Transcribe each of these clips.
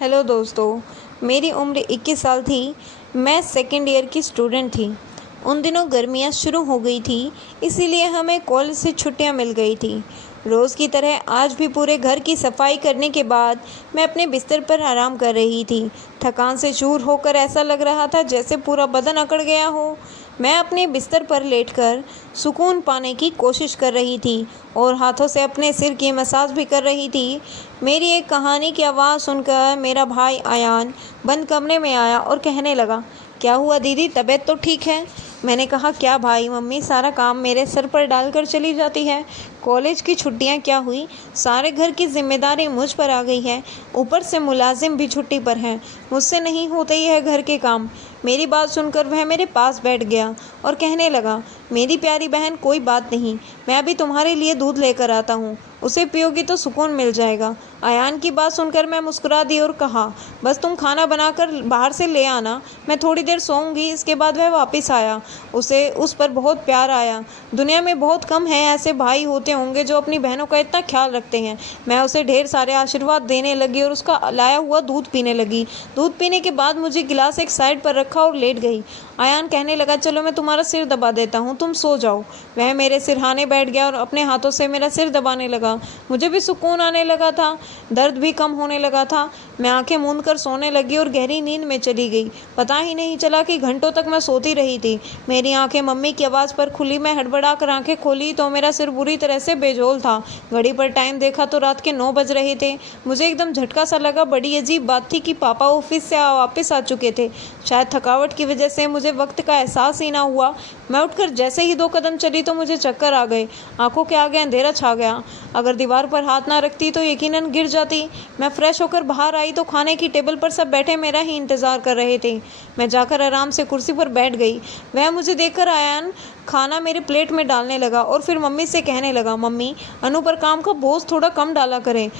Hello दोस्तों, मेरी उम्र 21 साल थी। मैं सेकेंड ईयर की स्टूडेंट थी। उन दिनों गर्मियाँ शुरू हो गई थी, इसीलिए हमें कॉलेज से छुट्टियाँ मिल गई थी। रोज़ की तरह आज भी पूरे घर की सफाई करने के बाद मैं अपने बिस्तर पर आराम कर रही थी। थकान से चूर होकर ऐसा लग रहा था जैसे पूरा बदन अकड़ गया हो। मैं अपने बिस्तर पर लेटकर सुकून पाने की कोशिश कर रही थी और हाथों से अपने सिर की मसाज भी कर रही थी। मेरी एक कहानी की आवाज़ सुनकर मेरा भाई आयान बंद कमरे में आया और कहने लगा, क्या हुआ दीदी, तबीयत तो ठीक है? मैंने कहा, क्या भाई, मम्मी सारा काम मेरे सर पर डालकर चली जाती है। कॉलेज की छुट्टियां क्या हुई, सारे घर की जिम्मेदारी मुझ पर आ गई है। ऊपर से मुलाजिम भी छुट्टी पर हैं। मुझसे नहीं होते यह घर के काम। मेरी बात सुनकर वह मेरे पास बैठ गया और कहने लगा, मेरी प्यारी बहन, कोई बात नहीं, मैं अभी तुम्हारे लिए दूध लेकर आता हूँ, उसे पियोगी तो सुकून मिल जाएगा। आयान की बात सुनकर मैं मुस्कुरा दी और कहा, बस तुम खाना बनाकर बाहर से ले आना, मैं थोड़ी देर सोऊंगी। इसके बाद वह वापस आया। उसे उस पर बहुत प्यार आया। दुनिया में बहुत कम हैं ऐसे भाई होते होंगे जो अपनी बहनों का इतना ख्याल रखते हैं। मैं उसे ढेर सारे आशीर्वाद देने लगी और उसका लाया हुआ दूध पीने लगी। दूध पीने के बाद मुझे गिलास एक साइड पर रखा और लेट गई। आयान कहने लगा, चलो मैं तुम्हारा सिर दबा देता हूँ, तुम सो जाओ। वह मेरे सिरहाने बैठ गया और अपने हाथों से मेरा सिर दबाने लगा। मुझे भी सुकून आने लगा था, दर्द भी कम होने लगा था। मैं आंखें मूंद कर सोने लगी और गहरी नींद में चली गई। पता ही नहीं चला कि घंटों तक मैं सोती रही थी। मेरी आंखें मम्मी की आवाज़ पर खुली। मैं हड़बड़ा कर आंखें खोली तो मेरा सिर बुरी तरह से बेजोल था। घड़ी पर टाइम देखा तो रात के 9 बज रहे थे। मुझे एकदम झटका सा लगा। बड़ी अजीब बात थी कि पापा ऑफिस से वापस आ चुके थे। शायद थकावट की वजह से मुझे वक्त का एहसास ही ना हुआ। मैं उठकर जैसे ही 2 कदम चली तो मुझे चक्कर आ गए। आंखों के आगे अंधेरा छा गया। अगर दीवार पर हाथ ना रखती तो यकीनन गिर जाती। मैं फ्रेश होकर बाहर आई तो खाने की टेबल पर सब बैठे मेरा ही इंतज़ार कर रहे थे। मैं जाकर आराम से कुर्सी पर बैठ गई। वह मुझे देखकर आयान खाना मेरे प्लेट में डालने लगा और फिर मम्मी से कहने लगा, मम्मी, अनु पर काम का बोझ थोड़ा कम डाला करें।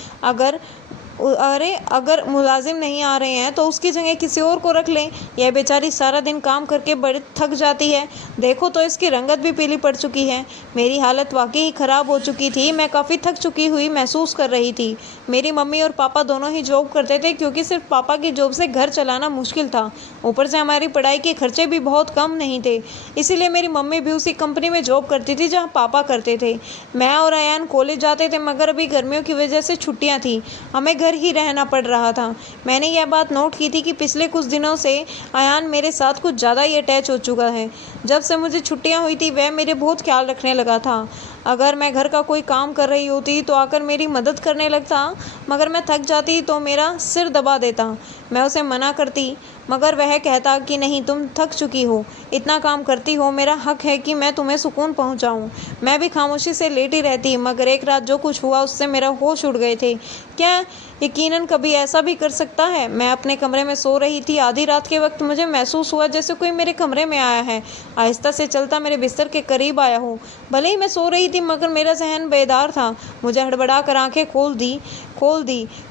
अगर मुलाजिम नहीं आ रहे हैं तो उसकी जगह किसी और को रख लें। यह बेचारी सारा दिन काम करके बड़ी थक जाती है। देखो तो इसकी रंगत भी पीली पड़ चुकी है। मेरी हालत वाकई ही ख़राब हो चुकी थी। मैं काफ़ी थक चुकी हुई महसूस कर रही थी। मेरी मम्मी और पापा दोनों ही जॉब करते थे क्योंकि सिर्फ पापा की जॉब से घर चलाना मुश्किल था। ऊपर से हमारी पढ़ाई के खर्चे भी बहुत कम नहीं थे, इसीलिए मेरी मम्मी भी उसी कंपनी में जॉब करती थी जहाँ पापा करते थे। मैं और अयान कॉलेज जाते थे, मगर अभी गर्मियों की वजह से छुट्टियाँ थी, हमें घर ही रहना पड़ रहा था। मैंने यह बात नोट की थी कि पिछले कुछ दिनों से अयान मेरे साथ कुछ ज़्यादा ही अटैच हो चुका है। जब से मुझे छुट्टियां हुई थी वह मेरे बहुत ख्याल रखने लगा था। अगर मैं घर का कोई काम कर रही होती तो आकर मेरी मदद करने लगता, मगर मैं थक जाती तो मेरा सिर दबा देता। मैं उसे मना करती मगर वह कहता कि नहीं, तुम थक चुकी हो, इतना काम करती हो, मेरा हक है कि मैं तुम्हें सुकून पहुंचाऊं। मैं भी खामोशी से लेटी रहती, मगर एक रात जो कुछ हुआ उससे मेरा होश उड़ गए थे। क्या यकीनन कभी ऐसा भी कर सकता है? मैं अपने कमरे में सो रही थी। आधी रात के वक्त मुझे महसूस हुआ जैसे कोई मेरे कमरे में आया है, आहिस्ता से चलता मेरे बिस्तर के करीब आया हो। भले ही मैं सो रही थी मगर मेरा जहन बेदार था। मुझे हड़बड़ा कर आंखें खोल दी।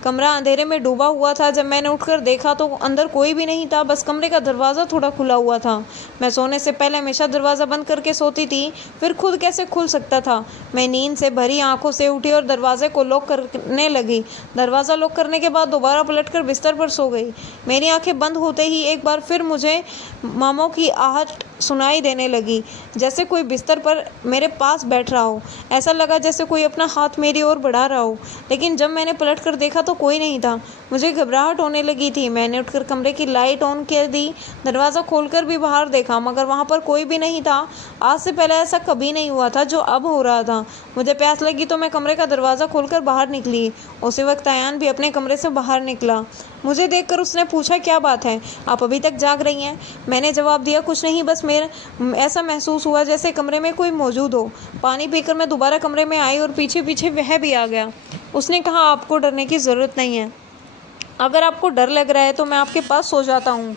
कमरा अंधेरे में डूबा हुआ था। जब मैंने उठकर देखा तो अंदर कोई भी नहीं था, बस कमरे का दरवाज़ा थोड़ा खुला हुआ था। मैं सोने से पहले हमेशा दरवाज़ा बंद करके सोती थी, फिर खुद कैसे खुल सकता था? मैं नींद से भरी आंखों से उठी और दरवाजे को लॉक करने लगी। दरवाज़ा लॉक करने के बाद दोबारा पलटकर बिस्तर पर सो गई। मेरी आंखें बंद होते ही एक बार फिर मुझे मामों की आहट सुनाई देने लगी, जैसे कोई बिस्तर पर मेरे पास बैठ रहा हो। ऐसा लगा जैसे कोई अपना हाथ मेरी ओर बढ़ा रहा हो, लेकिन जब मैंने पलट कर देखा तो कोई नहीं था। मुझे घबराहट होने लगी थी। मैंने उठकर कमरे की लाइट ऑन कर दी। दरवाज़ा खोलकर भी बाहर देखा, मगर वहाँ पर कोई भी नहीं था। आज से पहले ऐसा कभी नहीं हुआ था जो अब हो रहा था। मुझे प्यास लगी तो मैं कमरे का दरवाज़ा खोलकर बाहर निकली। उसी वक्त अयान भी अपने कमरे से बाहर निकला। मुझे देखकर उसने पूछा, क्या बात है, आप अभी तक जाग रही हैं? मैंने जवाब दिया, कुछ नहीं, बस मेरा ऐसा महसूस हुआ जैसे कमरे में कोई मौजूद हो। पानी पीकर मैं दोबारा कमरे में आई और पीछे पीछे वह भी आ गया। उसने कहा, आपको डरने की ज़रूरत नहीं है। अगर आपको डर लग रहा है तो मैं आपके पास सो जाता हूँ।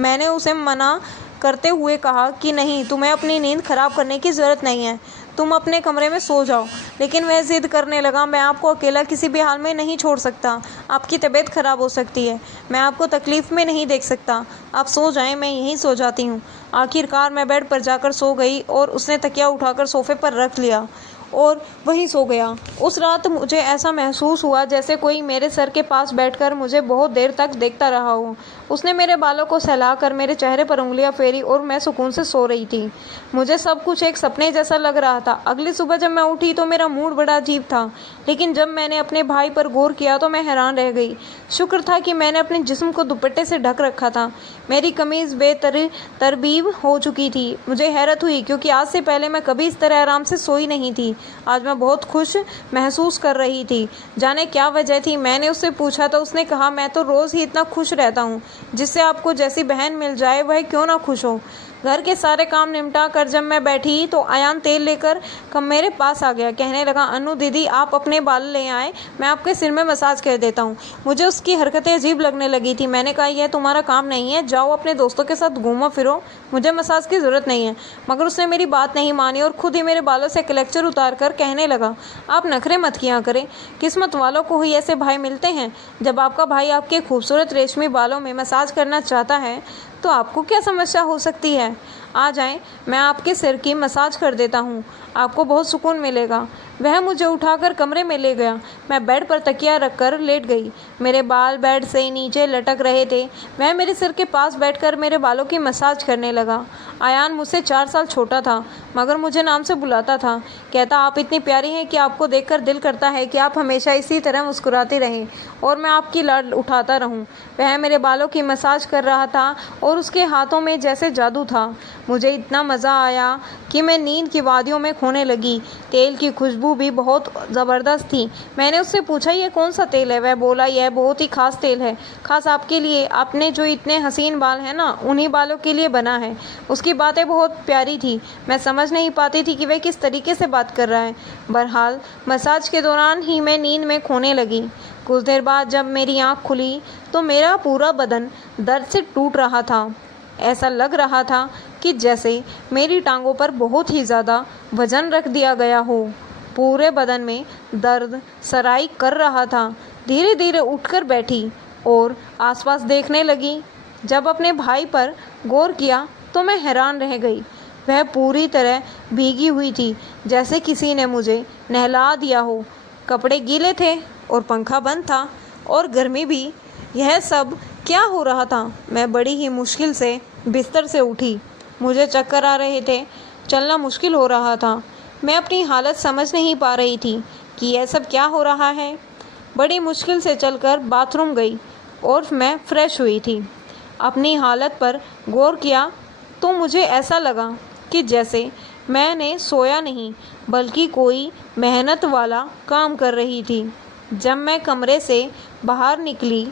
मैंने उसे मना करते हुए कहा कि नहीं, तुम्हें अपनी नींद खराब करने की ज़रूरत नहीं है, तुम अपने कमरे में सो जाओ। लेकिन वह ज़िद करने लगा, मैं आपको अकेला किसी भी हाल में नहीं छोड़ सकता, आपकी तबीयत ख़राब हो सकती है, मैं आपको तकलीफ़ में नहीं देख सकता, आप सो जाएं, मैं यहीं सो जाती हूँ। आखिरकार मैं बेड पर जाकर सो गई और उसने तकिया उठाकर सोफ़े पर रख लिया और वहीं सो गया। उस रात मुझे ऐसा महसूस हुआ जैसे कोई मेरे सर के पास बैठकर मुझे बहुत देर तक देखता रहा हो। उसने मेरे बालों को सहलाकर मेरे चेहरे पर उंगलियां फेरी और मैं सुकून से सो रही थी। मुझे सब कुछ एक सपने जैसा लग रहा था। अगली सुबह जब मैं उठी तो मेरा मूड बड़ा अजीब था, लेकिन जब मैंने अपने भाई पर गौर किया तो मैं हैरान रह गई। शुक्र था कि मैंने अपने जिस्म को दुपट्टे से ढक रखा था। मेरी कमीज़ बेतरतीब हो चुकी थी। मुझे हैरत हुई क्योंकि आज से पहले मैं कभी इस तरह आराम से सोई नहीं थी। आज मैं बहुत खुश महसूस कर रही थी। जाने क्या वजह थी। मैंने उससे पूछा तो उसने कहा, मैं तो रोज़ ही इतना खुश रहता हूँ। जिससे आपको जैसी बहन मिल जाए वह क्यों ना खुश हो। घर के सारे काम निपटा कर जब मैं बैठी तो अयान तेल लेकर मेरे पास आ गया। कहने लगा, अनु दीदी आप अपने बाल ले आए, मैं आपके सिर में मसाज कर देता हूँ। मुझे उसकी हरकतें अजीब लगने लगी थी। मैंने कहा, यह तुम्हारा काम नहीं है, जाओ अपने दोस्तों के साथ घूमो फिरो, मुझे मसाज की ज़रूरत नहीं है। मगर उसने मेरी बात नहीं मानी और खुद ही मेरे बालों से कलेक्चर उतार कर कहने लगा, आप नखरे मत किया करें, किस्मत वालों को ही ऐसे भाई मिलते हैं। जब आपका भाई आपके खूबसूरत रेशमी बालों में मसाज करना चाहता है तो आपको क्या समस्या हो सकती है। आ जाएं, मैं आपके सिर की मसाज कर देता हूँ, आपको बहुत सुकून मिलेगा। वह मुझे उठाकर कमरे में ले गया। मैं बेड पर तकिया रखकर लेट गई। मेरे बाल बेड से नीचे लटक रहे थे। वह मेरे सिर के पास बैठकर मेरे बालों की मसाज करने लगा। अयान मुझसे 4 साल छोटा था, मगर मुझे नाम से बुलाता था। कहता, आप इतनी प्यारी हैं कि आपको देखकर दिल करता है कि आप हमेशा इसी तरह मुस्कुराती रहें और मैं आपकी लाड उठाता रहूं। वह मेरे बालों की मसाज कर रहा था और उसके हाथों में जैसे जादू था। मुझे इतना मज़ा आया कि मैं नींद की वादियों में खोने लगी। तेल की खुशबू भी बहुत ज़बरदस्त थी। मैंने उससे पूछा, ये कौन सा तेल है। वह बोला, यह बहुत ही ख़ास तेल है, ख़ास आपके लिए। आपने जो इतने हसीन बाल हैं ना, उन्हीं बालों के लिए बना है। उसकी बातें बहुत प्यारी थी। मैं समझ नहीं पाती थी कि वह किस तरीके से बात कर रहा है। बहरहाल मसाज के दौरान ही मैं नींद में खोने लगी। कुछ देर बाद जब मेरी आँख खुली तो मेरा पूरा बदन दर्द से टूट रहा था। ऐसा लग रहा था कि जैसे मेरी टांगों पर बहुत ही ज़्यादा वज़न रख दिया गया हो। पूरे बदन में दर्द सराई कर रहा था। धीरे धीरे उठकर बैठी और आसपास देखने लगी। जब अपने भाई पर गौर किया तो मैं हैरान रह गई। वह पूरी तरह भीगी हुई थी, जैसे किसी ने मुझे नहला दिया हो। कपड़े गीले थे और पंखा बंद था और गर्मी भी। यह सब क्या हो रहा था। मैं बड़ी ही मुश्किल से बिस्तर से उठी। मुझे चक्कर आ रहे थे, चलना मुश्किल हो रहा था। मैं अपनी हालत समझ नहीं पा रही थी कि यह सब क्या हो रहा है। बड़ी मुश्किल से चलकर बाथरूम गई और मैं फ्रेश हुई थी। अपनी हालत पर गौर किया तो मुझे ऐसा लगा कि जैसे मैंने सोया नहीं बल्कि कोई मेहनत वाला काम कर रही थी। जब मैं कमरे से बाहर निकली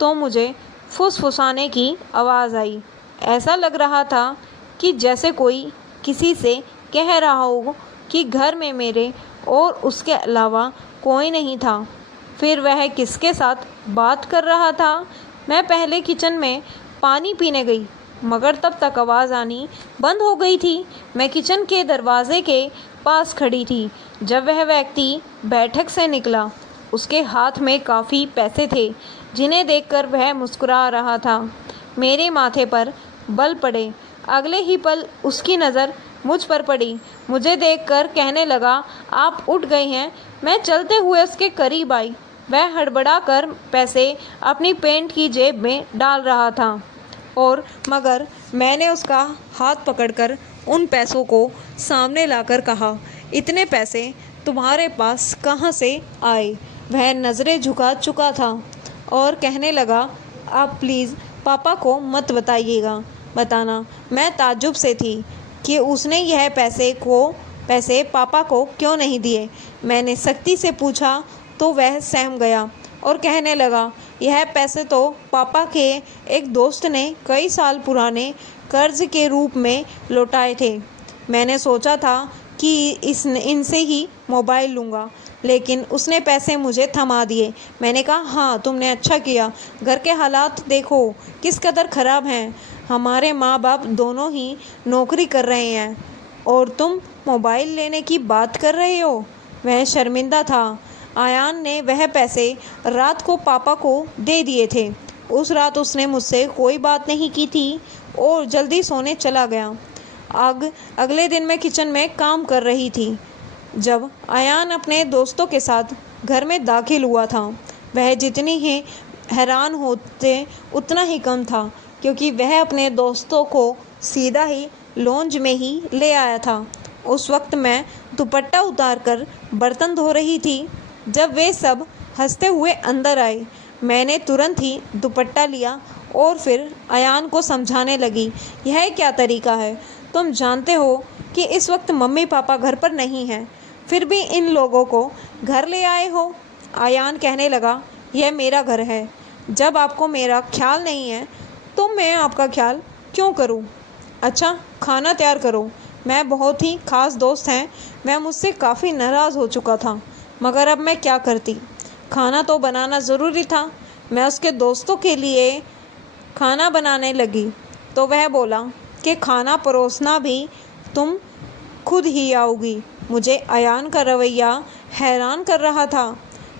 तो मुझे फुसफुसाने की आवाज़ आई। ऐसा लग रहा था कि जैसे कोई किसी से कह रहा हो कि घर में मेरे और उसके अलावा कोई नहीं था। फिर वह किसके साथ बात कर रहा था। मैं पहले किचन में पानी पीने गई, मगर तब तक आवाज़ आनी बंद हो गई थी। मैं किचन के दरवाजे के पास खड़ी थी जब वह व्यक्ति बैठक से निकला। उसके हाथ में काफ़ी पैसे थे, जिन्हें देखकर वह मुस्कुरा रहा था। मेरे माथे पर बल पड़े। अगले ही पल उसकी नज़र मुझ पर पड़ी। मुझे देखकर कहने लगा, आप उठ गई हैं। मैं चलते हुए उसके करीब आई। वह हड़बड़ा कर पैसे अपनी पैंट की जेब में डाल रहा था और मगर मैंने उसका हाथ पकड़कर उन पैसों को सामने लाकर कहा, इतने पैसे तुम्हारे पास कहाँ से आए। वह नज़रें झुका चुका था और कहने लगा, आप प्लीज़ पापा को मत बताना। मैं ताज्जुब से थी कि उसने यह पैसे पापा को क्यों नहीं दिए। मैंने सख्ती से पूछा तो वह सहम गया और कहने लगा, यह पैसे तो पापा के एक दोस्त ने कई साल पुराने कर्ज के रूप में लौटाए थे। मैंने सोचा था कि इनसे ही मोबाइल लूँगा, लेकिन उसने पैसे मुझे थमा दिए। मैंने कहा, हाँ तुमने अच्छा किया। घर के हालात देखो किस कदर ख़राब हैं। हमारे माँ बाप दोनों ही नौकरी कर रहे हैं और तुम मोबाइल लेने की बात कर रहे हो। वह शर्मिंदा था। आयान ने वह पैसे रात को पापा को दे दिए थे। उस रात उसने मुझसे कोई बात नहीं की थी और जल्दी सोने चला गया। अगले दिन मैं किचन में काम कर रही थी जब अयान अपने दोस्तों के साथ घर में दाखिल हुआ था, वह जितनी ही हैरान होते उतना ही कम था, क्योंकि वह अपने दोस्तों को सीधा ही लॉन्ज में ही ले आया था। उस वक्त मैं दुपट्टा उतारकर बर्तन धो रही थी। जब वे सब हंसते हुए अंदर आए, मैंने तुरंत ही दुपट्टा लिया और फिर अयान को समझाने लगी, यह क्या तरीका है? तुम जानते हो कि इस वक्त मम्मी पापा घर पर नहीं हैं, फिर भी इन लोगों को घर ले आए हो। अयान कहने लगा, यह मेरा घर है। जब आपको मेरा ख्याल नहीं है तो मैं आपका ख्याल क्यों करूं? अच्छा, खाना तैयार करो। मैं बहुत ही ख़ास दोस्त हैं, वह मुझसे काफ़ी नाराज़ हो चुका था, मगर अब मैं क्या करती? खाना तो बनाना ज़रूरी था। मैं उसके दोस्तों के लिए खाना बनाने लगी तो वह बोला कि खाना परोसना भी तुम खुद ही आओगी। मुझे अयान का रवैया हैरान कर रहा था।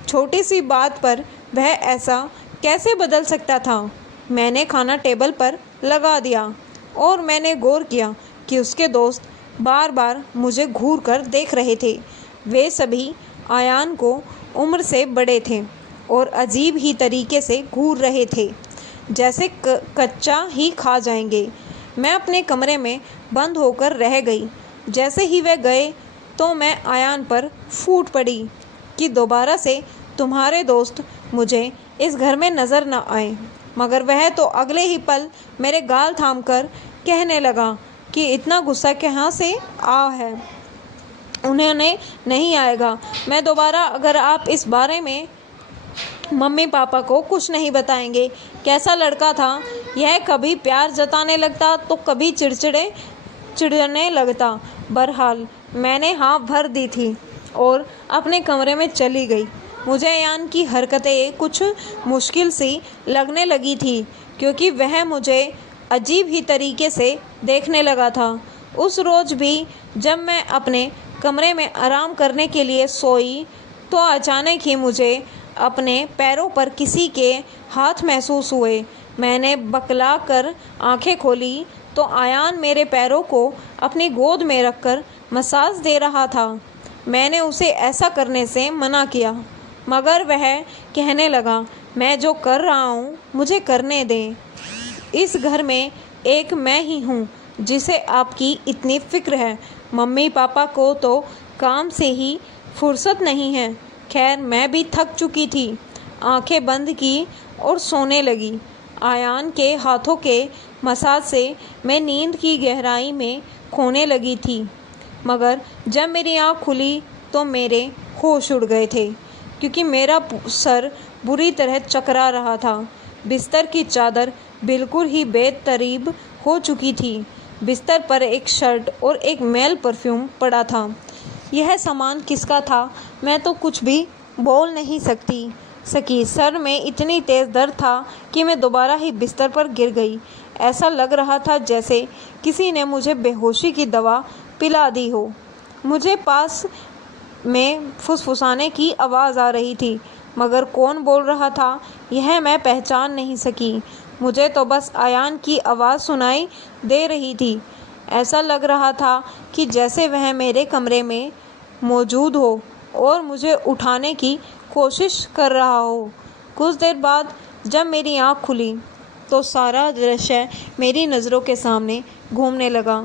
छोटी सी बात पर वह ऐसा कैसे बदल सकता था? मैंने खाना टेबल पर लगा दिया और मैंने गौर किया कि उसके दोस्त बार बार मुझे घूर कर देख रहे थे। वे सभी अयान को उम्र से बड़े थे और अजीब ही तरीके से घूर रहे थे, जैसे कच्चा ही खा जाएंगे। मैं अपने कमरे में बंद होकर रह गई। जैसे ही वे गए तो मैं अयान पर फूट पड़ी कि दोबारा से तुम्हारे दोस्त मुझे इस घर में नज़र न आए। मगर वह तो अगले ही पल मेरे गाल थामकर कहने लगा कि इतना गुस्सा कहाँ से आ है? उन्हें नहीं आएगा। मैं दोबारा, अगर आप इस बारे में मम्मी पापा को कुछ नहीं बताएंगे। कैसा लड़का था यह, कभी प्यार जताने लगता तो कभी चिढ़ने लगता। बहरहाल मैंने हाँ भर दी थी और अपने कमरे में चली गई। मुझे अयान की हरकतें कुछ मुश्किल सी लगने लगी थी, क्योंकि वह मुझे अजीब ही तरीके से देखने लगा था। उस रोज़ भी जब मैं अपने कमरे में आराम करने के लिए सोई तो अचानक ही मुझे अपने पैरों पर किसी के हाथ महसूस हुए। मैंने बकला कर आंखें खोली तो अयान मेरे पैरों को अपनी गोद में रखकर मसाज दे रहा था। मैंने उसे ऐसा करने से मना किया, मगर वह कहने लगा, मैं जो कर रहा हूँ मुझे करने दें। इस घर में एक मैं ही हूँ जिसे आपकी इतनी फ़िक्र है। मम्मी पापा को तो काम से ही फुर्सत नहीं है। खैर, मैं भी थक चुकी थी। आंखें बंद की और सोने लगी। अयान के हाथों के मसाज से मैं नींद की गहराई में खोने लगी थी, मगर जब मेरी आँख खुली तो मेरे होश उड़ गए थे, क्योंकि मेरा सर बुरी तरह चकरा रहा था। बिस्तर की चादर बिल्कुल ही बेतरतीब हो चुकी थी। बिस्तर पर एक शर्ट और एक मेल परफ्यूम पड़ा था। यह सामान किसका था मैं तो कुछ भी बोल नहीं सकी। सर में इतनी तेज़ दर्द था कि मैं दोबारा ही बिस्तर पर गिर गई। ऐसा लग रहा था जैसे किसी ने मुझे बेहोशी की दवा पिला दी हो। मुझे पास में फुसफुसाने की आवाज़ आ रही थी, मगर कौन बोल रहा था यह मैं पहचान नहीं सकी। मुझे तो बस अयान की आवाज़ सुनाई दे रही थी। ऐसा लग रहा था कि जैसे वह मेरे कमरे में मौजूद हो और मुझे उठाने की कोशिश कर रहा हो। कुछ देर बाद जब मेरी आँख खुली तो सारा दृश्य मेरी नज़रों के सामने घूमने लगा।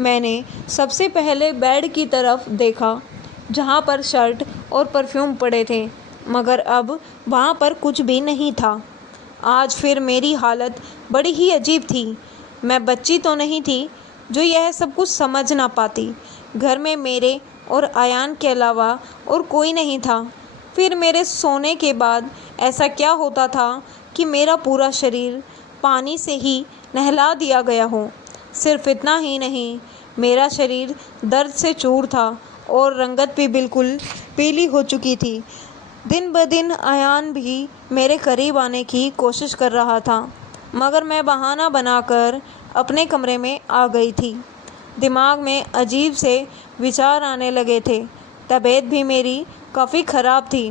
मैंने सबसे पहले बेड की तरफ देखा, जहाँ पर शर्ट और परफ्यूम पड़े थे, मगर अब वहाँ पर कुछ भी नहीं था। आज फिर मेरी हालत बड़ी ही अजीब थी। मैं बच्ची तो नहीं थी जो यह सब कुछ समझ ना पाती। घर में मेरे और अयान के अलावा और कोई नहीं था। फिर मेरे सोने के बाद ऐसा क्या होता था कि मेरा पूरा शरीर पानी से ही नहला दिया गया हो। सिर्फ इतना ही नहीं, मेरा शरीर दर्द से चूर था और रंगत भी बिल्कुल पीली हो चुकी थी। दिन ब दिन अयान भी मेरे करीब आने की कोशिश कर रहा था, मगर मैं बहाना बनाकर अपने कमरे में आ गई थी। दिमाग में अजीब से विचार आने लगे थे। तबीयत भी मेरी काफ़ी ख़राब थी।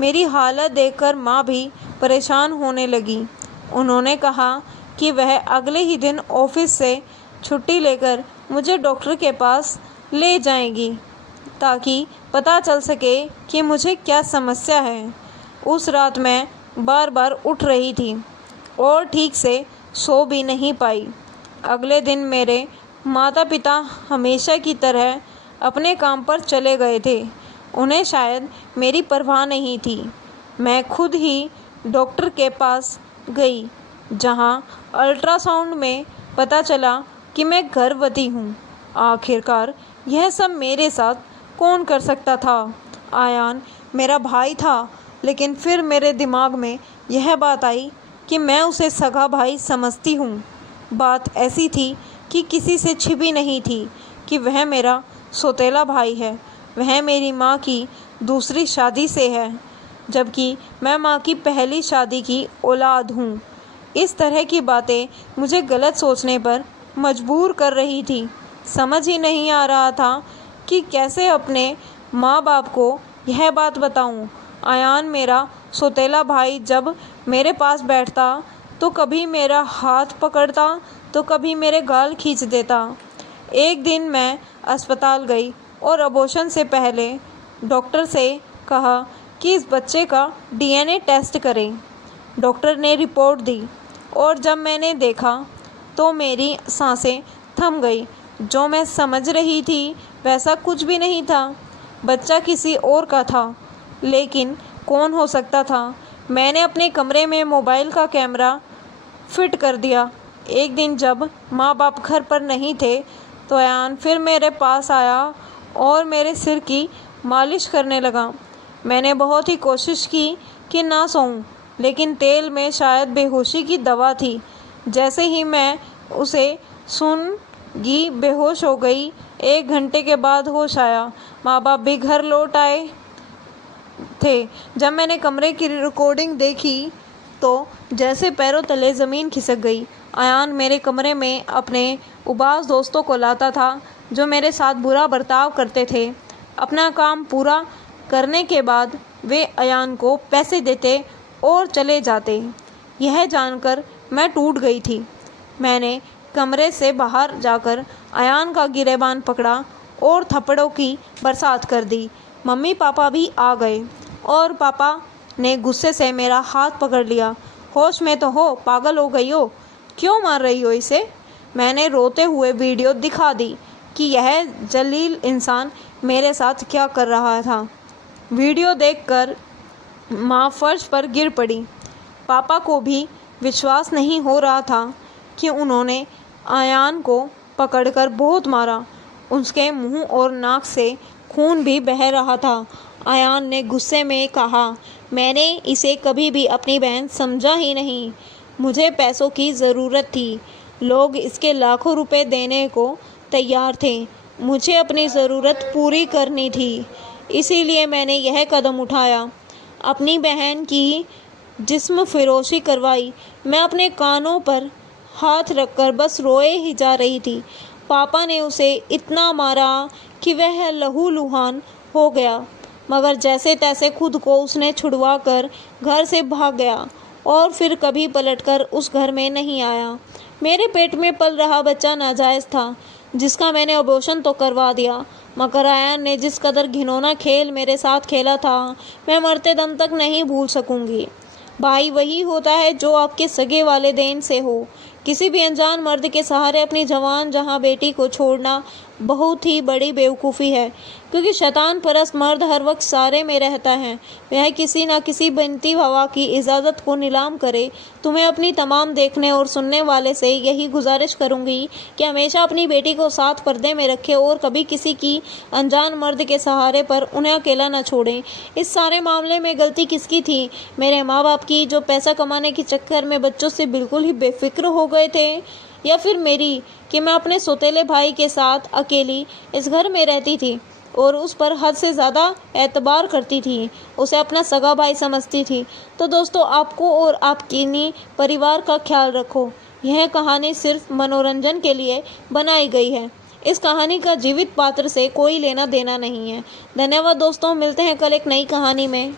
मेरी हालत देखकर माँ भी परेशान होने लगी। उन्होंने कहा कि वह अगले ही दिन ऑफिस से छुट्टी लेकर मुझे डॉक्टर के पास ले जाएंगी। ताकि पता चल सके कि मुझे क्या समस्या है। उस रात मैं बार बार उठ रही थी और ठीक से सो भी नहीं पाई। अगले दिन मेरे माता पिता हमेशा की तरह अपने काम पर चले गए थे। उन्हें शायद मेरी परवाह नहीं थी। मैं खुद ही डॉक्टर के पास गई, जहां अल्ट्रासाउंड में पता चला कि मैं गर्भवती हूँ। आखिरकार यह सब मेरे साथ कौन कर सकता था? आयान मेरा भाई था, लेकिन फिर मेरे दिमाग में यह बात आई कि मैं उसे सगा भाई समझती हूँ। बात ऐसी थी कि किसी से छिपी नहीं थी कि वह मेरा सौतेला भाई है। वह मेरी माँ की दूसरी शादी से है, जबकि मैं माँ की पहली शादी की औलाद हूँ। इस तरह की बातें मुझे गलत सोचने पर मजबूर कर रही थी। समझ ही नहीं आ रहा था कि कैसे अपने माँ बाप को यह बात बताऊँ। आयान मेरा सौतेला भाई जब मेरे पास बैठता तो कभी मेरा हाथ पकड़ता तो कभी मेरे गाल खींच देता। एक दिन मैं अस्पताल गई और अबॉर्शन से पहले डॉक्टर से कहा कि इस बच्चे का डीएनए टेस्ट करें। डॉक्टर ने रिपोर्ट दी और जब मैंने देखा तो मेरी सांसें थम गई। जो मैं समझ रही थी वैसा कुछ भी नहीं था। बच्चा किसी और का था, लेकिन कौन हो सकता था? मैंने अपने कमरे में मोबाइल का कैमरा फिट कर दिया। एक दिन जब माँ बाप घर पर नहीं थे तो आयान फिर मेरे पास आया और मेरे सिर की मालिश करने लगा। मैंने बहुत ही कोशिश की कि ना सोऊं, लेकिन तेल में शायद बेहोशी की दवा थी। जैसे ही मैं उसे सूंघी बेहोश हो गई। 1 घंटे के बाद होश आया। माँ बाप भी घर लौट आए थे। जब मैंने कमरे की रिकॉर्डिंग देखी तो जैसे पैरों तले ज़मीन खिसक गई। आयान मेरे कमरे में अपने उबास दोस्तों को लाता था जो मेरे साथ बुरा बर्ताव करते थे। अपना काम पूरा करने के बाद वे आयान को पैसे देते और चले जाते। यह जानकर मैं टूट गई थी। मैंने कमरे से बाहर जाकर आयान का गिरेबान पकड़ा और थप्पड़ों की बरसात कर दी। मम्मी पापा भी आ गए और पापा ने गुस्से से मेरा हाथ पकड़ लिया। होश में तो हो, पागल हो गई हो, क्यों मार रही हो इसे? मैंने रोते हुए वीडियो दिखा दी कि यह जलील इंसान मेरे साथ क्या कर रहा था। वीडियो देखकर माँ फर्श पर गिर पड़ी। पापा को भी विश्वास नहीं हो रहा था कि उन्होंने आयान को पकड़कर बहुत मारा। उसके मुंह और नाक से खून भी बह रहा था। आयान ने गुस्से में कहा, मैंने इसे कभी भी अपनी बहन समझा ही नहीं। मुझे पैसों की ज़रूरत थी। लोग इसके लाखों रुपए देने को तैयार थे। मुझे अपनी ज़रूरत पूरी करनी थी, इसीलिए मैंने यह कदम उठाया। अपनी बहन की जिस्म फिरोशी करवाई। मैं अपने कानों पर हाथ रखकर बस रोए ही जा रही थी। पापा ने उसे इतना मारा कि वह लहूलुहान हो गया, मगर जैसे तैसे खुद को उसने छुड़वा कर घर से भाग गया और फिर कभी पलटकर उस घर में नहीं आया। मेरे पेट में पल रहा बच्चा नाजायज़ था, जिसका मैंने अबॉर्शन तो करवा दिया, मगर आयान ने जिस कदर घिनौना खेल मेरे साथ खेला था, मैं मरते दम तक नहीं भूल सकूंगी। भाई वही होता है जो आपके सगे वालिदैन से हो। किसी भी अनजान मर्द के सहारे अपनी जवान जहां बेटी को छोड़ना बहुत ही बड़ी बेवकूफ़ी है, क्योंकि शैतान परस्त मर्द हर वक्त सारे में रहता है। वह किसी न किसी बनती हवा की इजाज़त को नीलाम करे। तुम्हें अपनी तमाम देखने और सुनने वाले से यही गुजारिश करूंगी कि हमेशा अपनी बेटी को साथ पर्दे में रखें और कभी किसी की अनजान मर्द के सहारे पर उन्हें अकेला न छोड़ें। इस सारे मामले में गलती किसकी थी? मेरे माँ बाप की, जो पैसा कमाने के चक्कर में बच्चों से बिल्कुल ही बेफिक्र हो गए थे, या फिर मेरी कि मैं अपने सौतेले भाई के साथ अकेली इस घर में रहती थी और उस पर हद से ज़्यादा एतबार करती थी, उसे अपना सगा भाई समझती थी। तो दोस्तों, आपको और आपकी परिवार का ख्याल रखो। यह कहानी सिर्फ मनोरंजन के लिए बनाई गई है। इस कहानी का जीवित पात्र से कोई लेना देना नहीं है। धन्यवाद दोस्तों, मिलते हैं कल एक नई कहानी में।